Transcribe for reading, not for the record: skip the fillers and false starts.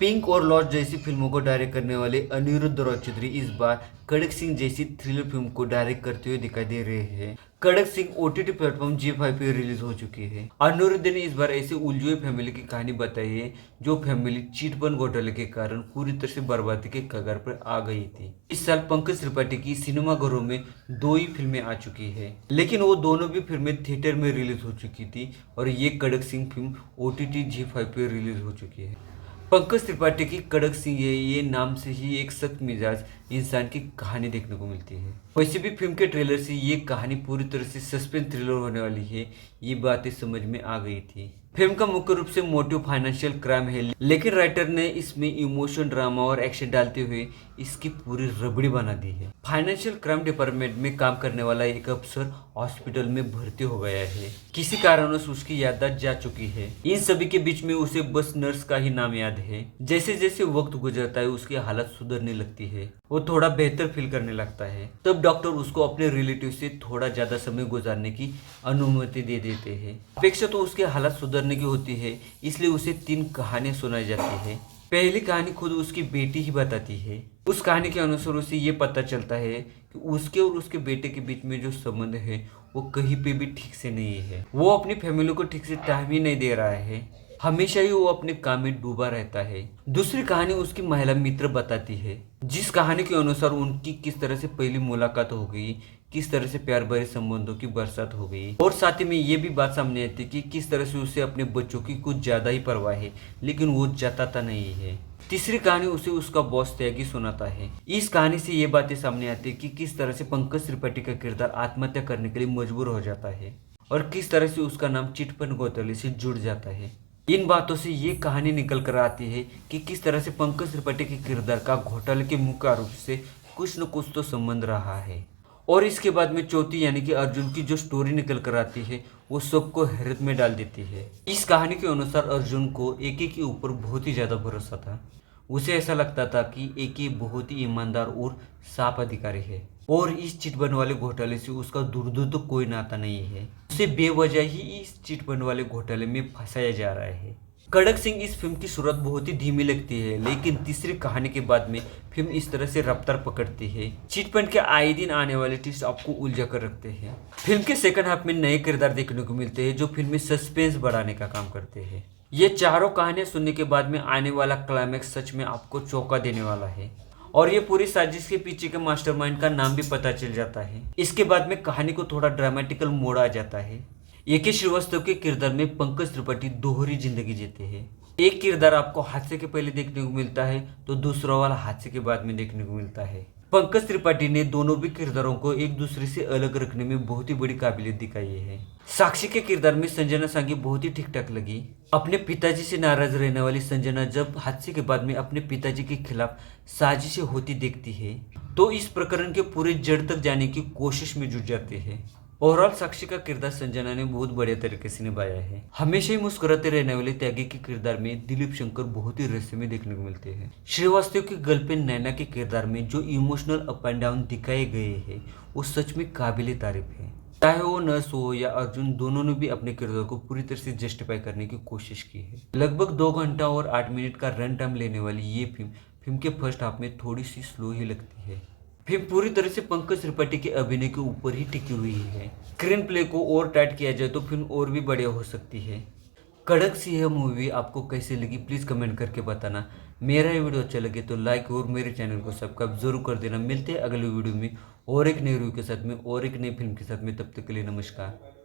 Pink और lost जैसी फिल्मों को डायरेक्ट करने वाले अनिरुद्ध रॉयचौधरी इस बार कड़क सिंह जैसी थ्रिलर फिल्म को डायरेक्ट करते हुए दिखाई दे रहे हैं। कड़क सिंह ओटीटी प्लेटफॉर्म जी5 पे रिलीज हो चुकी है। अनिरुद्ध ने इस बार ऐसे उलझी हुई फैमिली की कहानी बताई है जो फैमिली चिटफंड घोटाले के कारण पूरी तरह से बर्बादी के कगार पर आ गई थी। इस साल पंकज त्रिपाठी की सिनेमाघरों में 2 ही फिल्में आ चुकी है, लेकिन वो दोनों भी फिल्में थिएटर में रिलीज हो चुकी थी और ये कड़क सिंह फिल्म ओटीटी जी5 पे रिलीज हो चुकी है। पंकज त्रिपाठी की कड़क सिंह ये नाम से ही एक सख्त मिजाज इंसान की कहानी देखने को मिलती है। वैसे भी फिल्म के ट्रेलर से ये कहानी पूरी तरह से सस्पेंस थ्रिलर होने वाली है, ये बातें समझ में आ गई थी। फिल्म का मुख्य रूप से मोटिव फाइनेंशियल क्राइम है, लेकिन राइटर ने इसमें इमोशन, ड्रामा और एक्शन डालते हुए इसकी पूरी रबड़ी बना दी है। फाइनेंशियल क्राइम डिपार्टमेंट में काम करने वाला एक अफसर हॉस्पिटल में भर्ती हो गया है। किसी कारणवश उसकी याददाश्त जा चुकी है। इन सभी के बीच में उसे बस नर्स का ही नाम याद है। जैसे जैसे वक्त गुजरता है उसकी हालत सुधरने लगती है, वो थोड़ा बेहतर फील करने लगता है। तब डॉक्टर उसको अपने रिलेटिव से थोड़ा ज्यादा समय गुजारने की अनुमति दे देते हैं। अपेक्षा तो उसकी हालत सुधरने की होती है, इसलिए उसे 3 कहानियां सुनाई जाती है। पहली कहानी खुद उसकी बेटी ही बताती है। उस कहानी के अनुसार उसे ये पता चलता है कि उसके और उसके बेटे के बीच में जो संबंध है वो कहीं पे भी ठीक से नहीं है। वो अपनी फैमिली को ठीक से टाइम ही नहीं दे रहा है, हमेशा ही वो अपने काम में डूबा रहता है। दूसरी कहानी उसकी महिला मित्र बताती है, जिस कहानी के अनुसार उनकी किस तरह से पहली मुलाकात हो गई, किस तरह से प्यार भरे संबंधों की बरसात हो गई, और साथ ही में ये भी बात सामने आती है कि किस तरह से उसे अपने बच्चों की कुछ ज्यादा ही परवाह है, लेकिन वो जताता नहीं है। तीसरी कहानी उसे उसका बॉस त्यागी सुनाता है। इस कहानी से ये बातें सामने आती है कि किस तरह से पंकज त्रिपाठी का किरदार आत्महत्या करने के लिए मजबूर हो जाता है और किस तरह से उसका नाम चिटफंड घोटाले से जुड़ जाता है। इन बातों से ये कहानी निकल कर आती है कि किस तरह से पंकज त्रिपाठी के किरदार का घोटाले के मुख्य आरोप से कुछ न कुछ तो संबंध रहा है। और इसके बाद में चौथी यानी कि अर्जुन की जो स्टोरी निकल कर आती है वो सबको हैरत में डाल देती है। इस कहानी के अनुसार अर्जुन को एके के ऊपर बहुत ही ज्यादा भरोसा था। उसे ऐसा लगता था कि एके बहुत ही ईमानदार और साफ अधिकारी है और इस चिटफंड वाले घोटाले से उसका दूर दूर तो कोई नाता नहीं है। उसे बेवजह ही इस चिटफंड वाले घोटाले में फंसाया जा रहा है। कड़क सिंह इस फिल्म की शुरुआत बहुत ही धीमी लगती है, लेकिन तीसरी कहानी के बाद में फिल्म इस तरह से रफ्तार पकड़ती है। चिटफंड के आए दिन आने वाले ट्विस्ट आपको उलझा कर रखते हैं। फिल्म के सेकंड हाफ में नए किरदार देखने को मिलते हैं जो फिल्म में सस्पेंस बढ़ाने का काम करते हैं। ये चारों कहानियां सुनने के बाद में आने वाला क्लाइमैक्स सच में आपको चौंका देने वाला है और ये पूरी साजिश के पीछे के मास्टरमाइंड का नाम भी पता चल जाता है। इसके बाद में कहानी को थोड़ा ड्रामेटिकल मोड़ आ जाता है। एके श्रीवास्तव के किरदार में पंकज त्रिपाठी दोहरी जिंदगी जीते हैं। एक किरदार आपको हादसे के पहले देखने को मिलता है तो दूसरा वाला हादसे के बाद में देखने को मिलता है। पंकज त्रिपाठी ने दोनों भी किरदारों को एक दूसरे से अलग रखने में बहुत ही बड़ी काबिलियत दिखाई है। साक्षी के किरदार में संजना सांगी बहुत ही ठीक ठाक लगी। अपने पिताजी से नाराज रहने वाली संजना जब हादसे के बाद में अपने पिताजी के खिलाफ साजिशें होती देखती है तो इस प्रकरण के पूरे जड़ तक जाने की कोशिश में जुट जाती है। ओवरऑल साक्षी का किरदार संजना ने बहुत बढ़िया तरीके से निभाया है। हमेशा ही मुस्कुराते रहने वाले त्यागी के किरदार में दिलीप शंकर बहुत ही रहस्यमय देखने को मिलते हैं। श्रीवास्तव की गर्लफ्रेंड नैना के किरदार में जो इमोशनल अप एंड डाउन दिखाए गए हैं वो सच में काबिले तारीफ है। चाहे वो नर्स हो या अर्जुन, दोनों ने भी अपने किरदार को पूरी तरह से जस्टिफाई करने की कोशिश की है। लगभग 2 घंटा और 8 मिनट का रन टाइम लेने वाली ये फिल्म के फर्स्ट हाफ में थोड़ी सी स्लो ही लगती है। फिल्म पूरी तरह से पंकज त्रिपाठी के अभिनय के ऊपर ही टिकी हुई है। स्क्रीन प्ले को और टाइट किया जाए तो फिल्म और भी बढ़िया हो सकती है। कड़क सिंह मूवी आपको कैसी लगी प्लीज कमेंट करके बताना। मेरा ये वीडियो अच्छा लगे तो लाइक और मेरे चैनल को सब्सक्राइब जरूर कर देना। मिलते हैं अगले वीडियो में और एक नई रिव्यू के साथ में और एक नई फिल्म के साथ में। तब तक के लिए नमस्कार।